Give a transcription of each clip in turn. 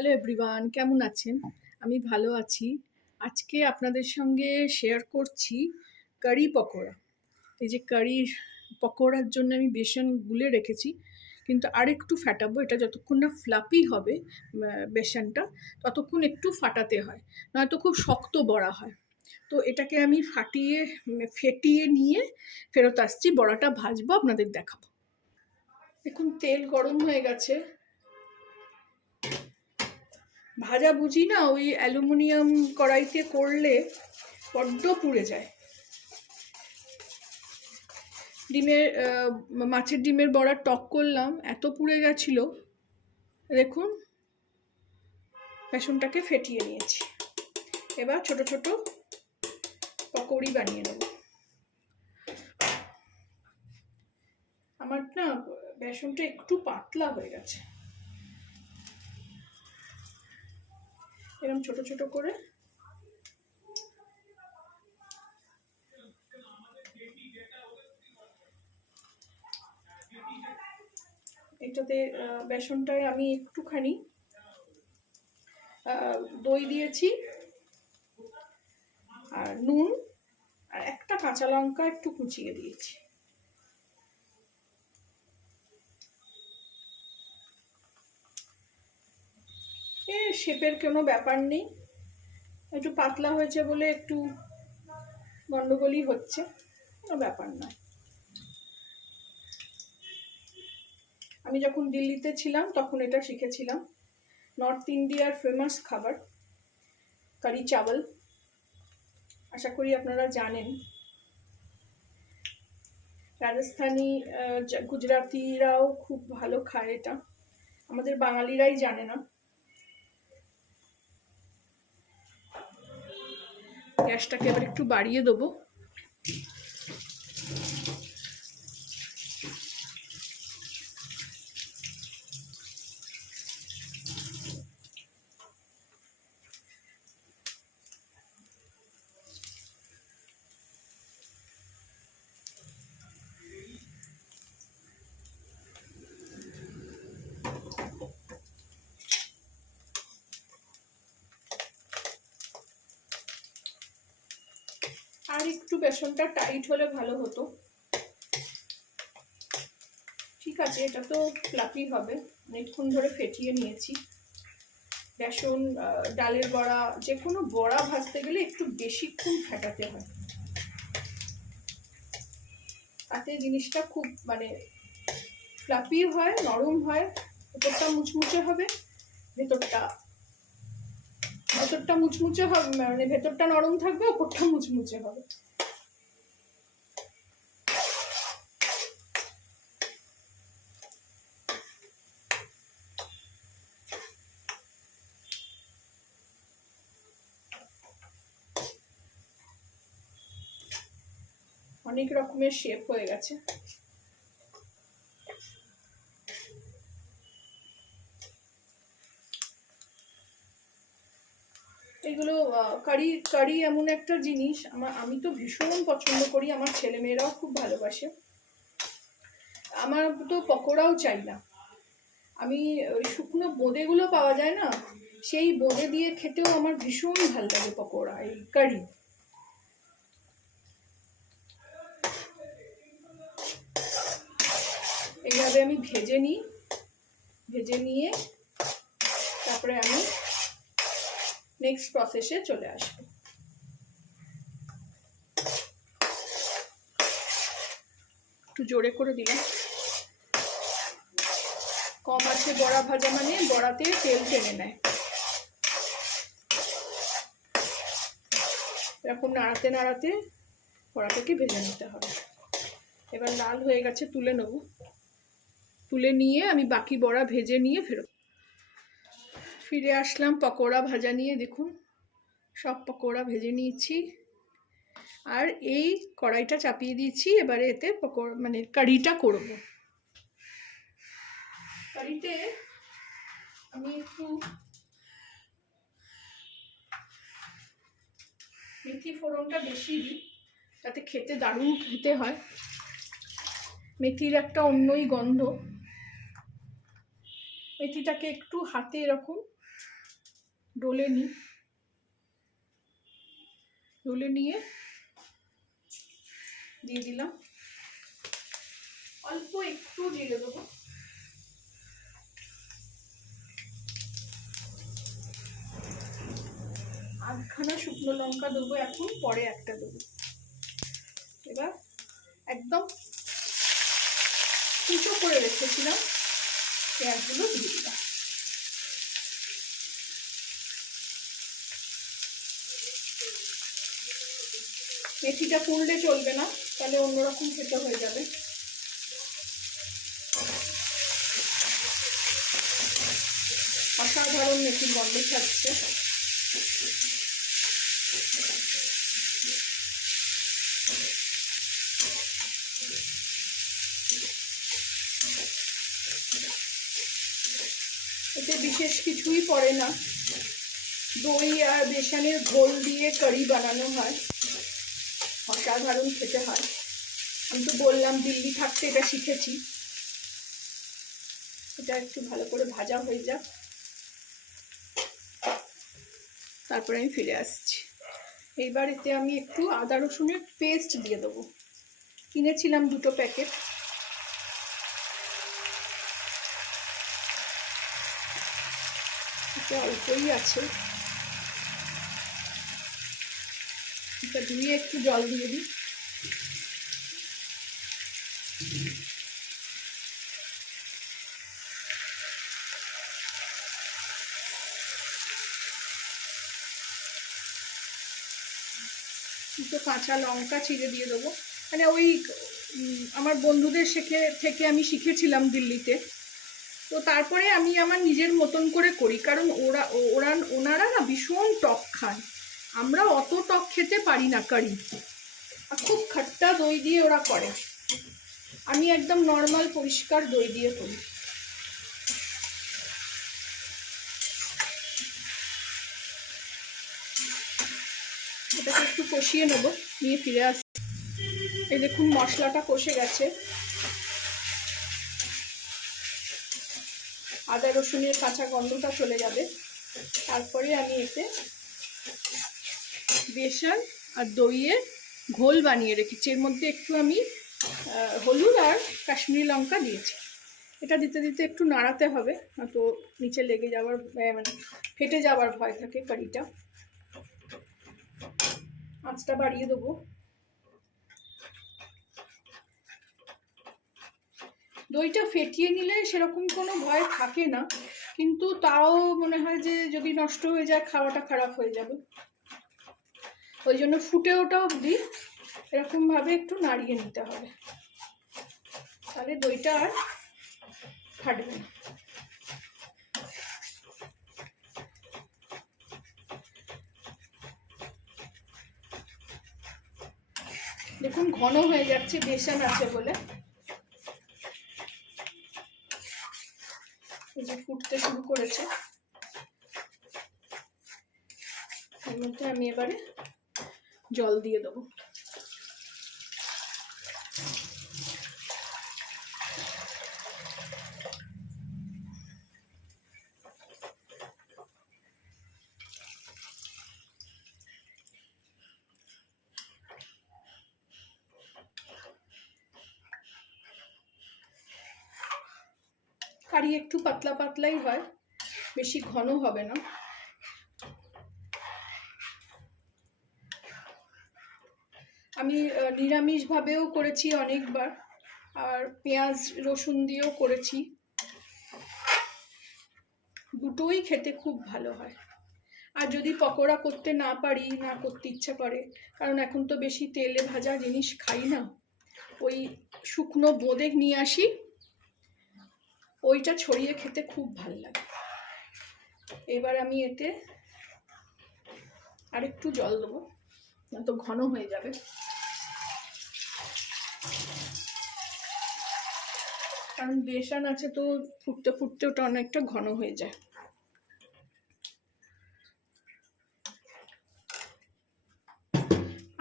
Hello everyone, কেমন আছেন? আমি ভালো আছি। আজকে আপনাদের সঙ্গে শেয়ার করছি কারি পকোড়া। এই যে কারি পকোড়ার জন্য আমি বেসন গুলে রেখেছি, কিন্তু আরেকটু ফাটাবো। এটা যতক্ষণ না ফ্লাপি হবে বেসনটা, ততক্ষণ একটু ফাটাতে হয়, নয়তো খুব শক্ত বড়া হয়। তো এটাকে আমি ফেটিয়ে নিয়ে ফেরত আসছি। বড়াটা ভাজবো, আপনাদের দেখাবো। দেখুন, তেল গরম হয়ে গেছে। ভাজাভুজি না ওই অ্যালুমিনিয়াম কড়াইতে করলে বড্ড পুড়ে যায়। মাছের ডিমের বড়া টক করলাম, এত পুড়ে গেছিল। দেখুন, বেসনটাকে ফেটিয়ে নিয়েছি। এবার ছোট ছোট পকোড়ি বানিয়ে নেব। আমার না বেসনটা একটু পাতলা হয়ে গেছে। এরকম ছোট ছোট করে এটাতে বেসনটায় আমি একটুখানি দই দিয়েছি, আর নুন, আর একটা কাঁচা লঙ্কা একটু কুচিয়ে দিয়েছি। শেপের কোনো ব্যাপার নেই, একটু পাতলা হয়েছে বলে একটু গন্ডগোলই হচ্ছে, কোনো ব্যাপার নয়। আমি যখন দিল্লিতে ছিলাম তখন এটা শিখেছিলাম। নর্থ ইন্ডিয়ার ফেমাস খাবার কারি চাওয়াল, আশা করি আপনারা জানেন। রাজস্থানি, গুজরাটিরাও খুব ভালো খায় এটা, আমাদের বাঙালিরাই জানে না। গ্যাসটাকে এবার একটু বাড়িয়ে দেবো। আর একটু বেসনটা টাইট হলে ভালো হতো। ঠিক আছে, এটা তো ফ্লাফি হবে। অনেকক্ষণ ধরে ফেটিয়ে নিয়েছি। বেসন, ডালের বড়া, যে কোনো বড়া ভাজতে গেলে একটু বেশিক্ষণ ফেটাতে হয়, তাতে জিনিসটা খুব ফ্লাফি হয়, নরম হয়, উপরটা মুচমুচে হবে, ভেতরটা মুচমুচে হবে, ভেতরটা নরম থাকবে, উপরটা মুচমুচে হবে। অনেক রকমের শেপ হয়ে গেছে। এগুলো কারি এমন একটা জিনিস, আমি তো ভীষণ পছন্দ করি, আমার ছেলেমেয়েরাও খুব ভালোবাসে। আমার তো পকোড়াও চাই না, আমি ওই শুকনো বোঁদেগুলো পাওয়া যায় না, সেই বোঁদে দিয়ে খেতেও আমার ভীষণ ভালো লাগে পকোড়া, এই কারি। এইভাবে আমি ভেজে নিয়ে তারপরে আমি নেক্সট প্রসেসে চলে আসবো। একটু জোরে করে দিলাম, কম আছে বড়া ভাজা মানে বড়াতে তেল টেনে নেয়। এরকম নাড়াতে নাড়াতে বড়াটাকে ভেজে নিতে হবে। এবার লাল হয়ে গেছে, তুলে নেব। তুলে নিয়ে আমি বাকি বড়া ভেজে নিয়ে ফিরে আসলাম পকোড়া ভাজা নিয়ে। দেখুন, সব পকোড়া ভেজে নিয়েছি, আর এই কড়াইটা চাপিয়ে দিয়েছি। এবারে এতে পকোড়া কারিটা করব। কারিতে আমি একটু মেথি ফোড়নটা বেশি দিই, তাতে খেতে দারুণ খেতে হয়। মেথির একটা অন্যই গন্ধ। মেথিটাকে একটু হাতে এরকম ডলে নিই, ডলে নিয়ে দিয়ে দিলাম অল্প একটু জিরে দেবো, আধখানা শুকনো লঙ্কা দেবো, এখন পরে একটা দেবো। এবার একদম কুচো করে রেখেছিলাম পেঁয়াজগুলো দিয়ে দিলাম। মেথিটা পুড়লে চলবে না, তাহলে অন্যরকম খেতে হয়ে যাবে। অসাধারণ মেথির গন্ধ ছাড়ছে। এতে বিশেষ কিছুই পড়ে না, দই আর বেসনের ঘোল দিয়ে কারি বানানো হয়, অসাধারণ খেতে হয়। আমি তো বললাম দিল্লি থাকতে এটা শিখেছি। এটা একটু ভালো করে ভাজা হয়ে যাক, তারপরে আমি ফিরে আসছি। এইবার এতে আমি একটু আদা রসুনের পেস্ট দিয়ে দেবো, কিনেছিলাম 2 প্যাকেট। এটা অল্পই আছে, এটা ধুয়ে একটু জল দিয়ে দিই। দুটো কাঁচা লঙ্কা চিড়ে দিয়ে দেবো। মানে ওই আমার বন্ধুদের থেকে আমি শিখেছিলাম দিল্লিতে, তো তারপরে আমি আমার নিজের মতন করে করি, কারণ ওনারা না ভীষণ টক খান, আমরা অত টক খেতে পারি না কারি, আর খুব খাট্টা দই দিয়ে ওরা করে। আমি একদম নর্মাল পরিষ্কার দই দিয়ে করি। এটাকে একটু কষিয়ে নেব, নিয়ে ফিরে আসছি। এই দেখুন মশলাটা কষে গেছে, আদা রসুনের কাঁচা গন্ধটা চলে যাবে। তারপরে আমি এতে বেসন আর দইয়ের ঘোল বানিয়ে রেখেছি, এর মধ্যে একটু আমি হলুদ আর কাশ্মীরি লঙ্কা দিয়েছি। এটা দিতে দিতে একটু নাড়াতে হবে, তো নিচে লেগে যাওয়ার মানে ফেটে যাওয়ার ভয় থাকে কারিটা। আঁচটা বাড়িয়ে দেবো। দইটা ফেটিয়ে নিলে সেরকম কোনো ভয় থাকে না, কিন্তু তাও মনে হয় যে যদি নষ্ট হয়ে যায় খাওয়াটা খারাপ হয়ে যাবে, ওই জন্য ফুটে ওঠা অবধি এরকমভাবে একটু নাড়িয়ে নিতে হবে, তাহলে দইটা আর ফাটবে না। দেখুন ঘন হয়ে যাচ্ছে, বেসন আছে বলে। এই যে ফুটতে শুরু করেছে, এর মধ্যে আমি এবারে জল দিয়ে দেবো। কারি একটু পাতলা পাতলাই হয়, বেশি ঘন হবে না। আমি নিরামিষভাবেও করেছি অনেকবার, আর পেঁয়াজ রসুন দিয়েও করেছি, দুটোই খেতে খুব ভালো হয়। আর যদি পকোড়া করতে না পারি, না করতে ইচ্ছা করে, কারণ এখন তো বেশি তেলে ভাজা জিনিস খাই না, ওই শুকনো বোঁদে নিয়ে আসি, ওইটা ছড়িয়ে খেতে খুব ভালো লাগে। এবার আমি এতে আরেকটু জল দেবো, না তো ঘন হয়ে যাবে। কারণ বেসন আছে তো ফুটতে ফুটতে ওটা অনেকটা ঘন হয়ে যায়।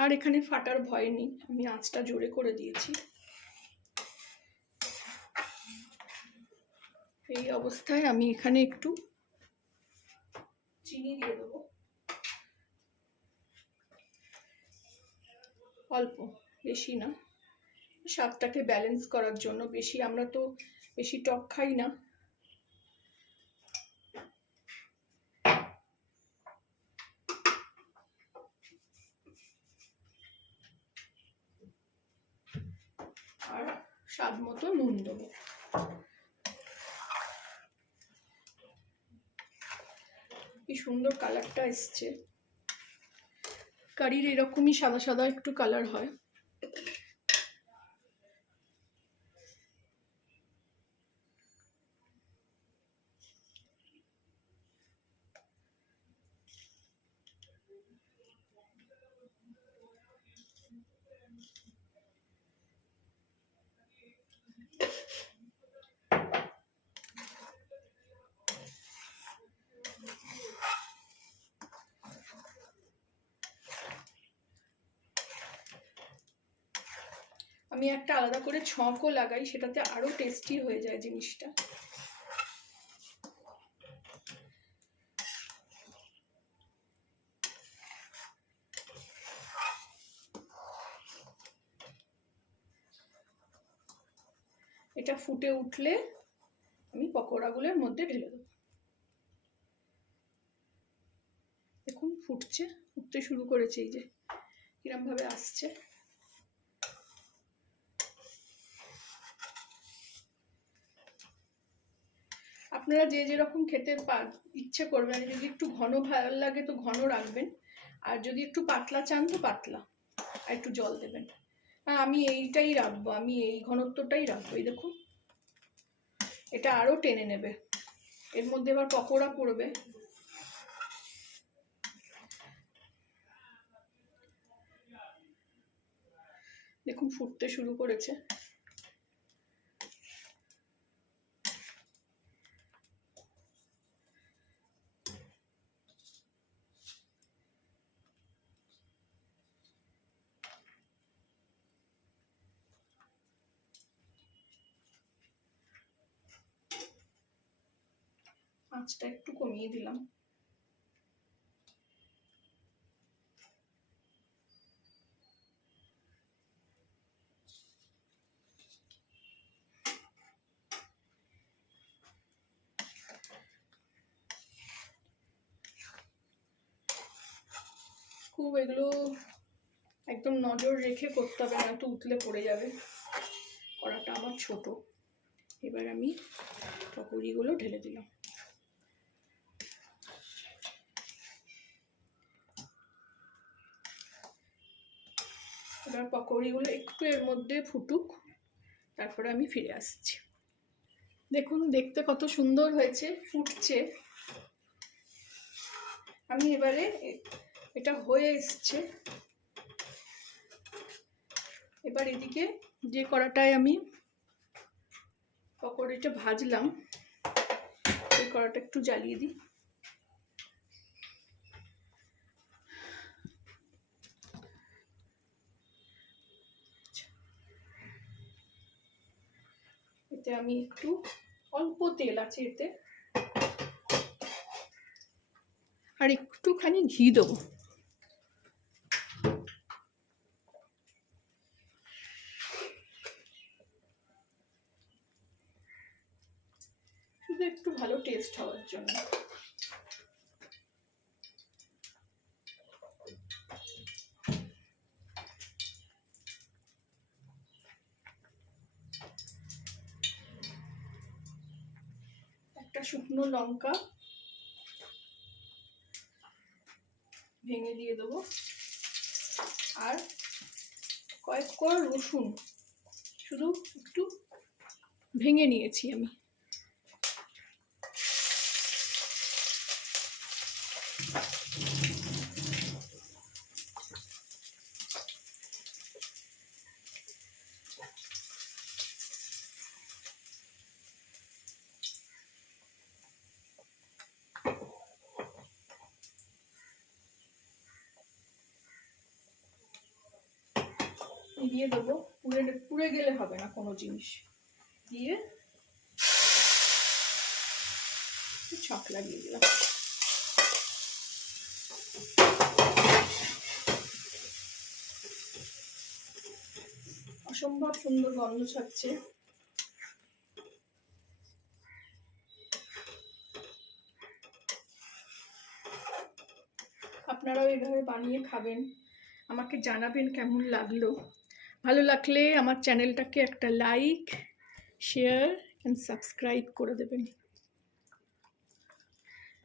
আর এখানে ফাটার ভয় নেই, আমি আঁচটা জোরে করে দিয়েছি। এই অবস্থায় আমি এখানে একটু চিনি দিয়ে দেবো অল্প, বেশি না, স্বাদটাকে ব্যালেন্স করার জন্য। বেশি আমরা তো বেশি টক খাই না। আর স্বাদ মতো নুন দেবো। কি সুন্দর কালারটা এসছে। কারির এরকমই সাদা সাদা একটু কালার হয়। আমি একটা আলাদা করে ছকও লাগাই, সেটাতে আরো টেস্টি হয়ে যায় জিনিসটা। এটা ফুটে উঠলে আমি পকোড়াগুলোর মধ্যে ঢেলে দেবো। দেখুন ফুটছে, ফুটতে শুরু করেছে, এই যে কিরম ভাবে আসছে। আপনারা যে যেরকম খেতে ইচ্ছে করবেন, যদি একটু ঘন ভালো লাগে তো ঘন রাখবেন, আর যদি একটু পাতলা চান তো পাতলা, আর একটু জল দেবেন। আমি এইটাই রাখবো, আমি এই ঘনত্বটাই রাখবো। এই দেখুন এটা আরো টেনে নেবে, এর মধ্যে এবার পকোড়া পড়বে। দেখুন ফুটতে শুরু করেছে। আঁচটা একটু কমিয়ে দিলাম। খুব এগুলো একদম নজর রেখে করতে হবে, না তো উতলে পড়ে যাবে। কড়াটা আমার ছোট। এবার আমি পকোড়িগুলো ঢেলে দিলাম। এবার পকোড়িগুলো একটু এর মধ্যে ফুটুক, তারপরে আমি ফিরে আসছি। দেখুন দেখতে কত সুন্দর হয়েছে, ফুটছে। আমি এবারে এটা হয়ে এসছে, এবার এদিকে যে কড়াটায় আমি পকোড়িটা ভাজলাম, এই কড়াটা একটু জ্বালিয়ে দিই। এতে আমি একটু অল্প তেল আছে এতে, আর একটুখানি ঘি দেবো। শুধু একটু ভালো টেস্ট হওয়ার জন্য। একটা শুকনো লঙ্কা ভেঙে দিয়ে দেবো, আর কয়েক কোয়া রসুন শুধু একটু ভেঙে নিয়েছি আমি। দিয়ে দেবো, পুড়ে গেলে হবে না কোনো জিনিস, দিয়ে ছক লাগিয়ে দিলাম। অসম্ভব সুন্দর গন্ধ ছাড়ছে। আপনারাও এইভাবে বানিয়ে খাবেন, আমাকে জানাবেন কেমন লাগলো। ভালো লাগলে আমার চ্যানেলটাকে একটা লাইক, শেয়ার অ্যান্ড সাবস্ক্রাইব করে দেবেন।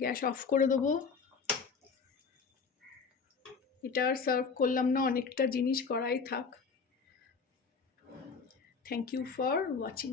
গ্যাস অফ করে দেবো। এটা আর সার্ভ করলাম না, অনেকটা জিনিস করাই থাক। Thank you for watching.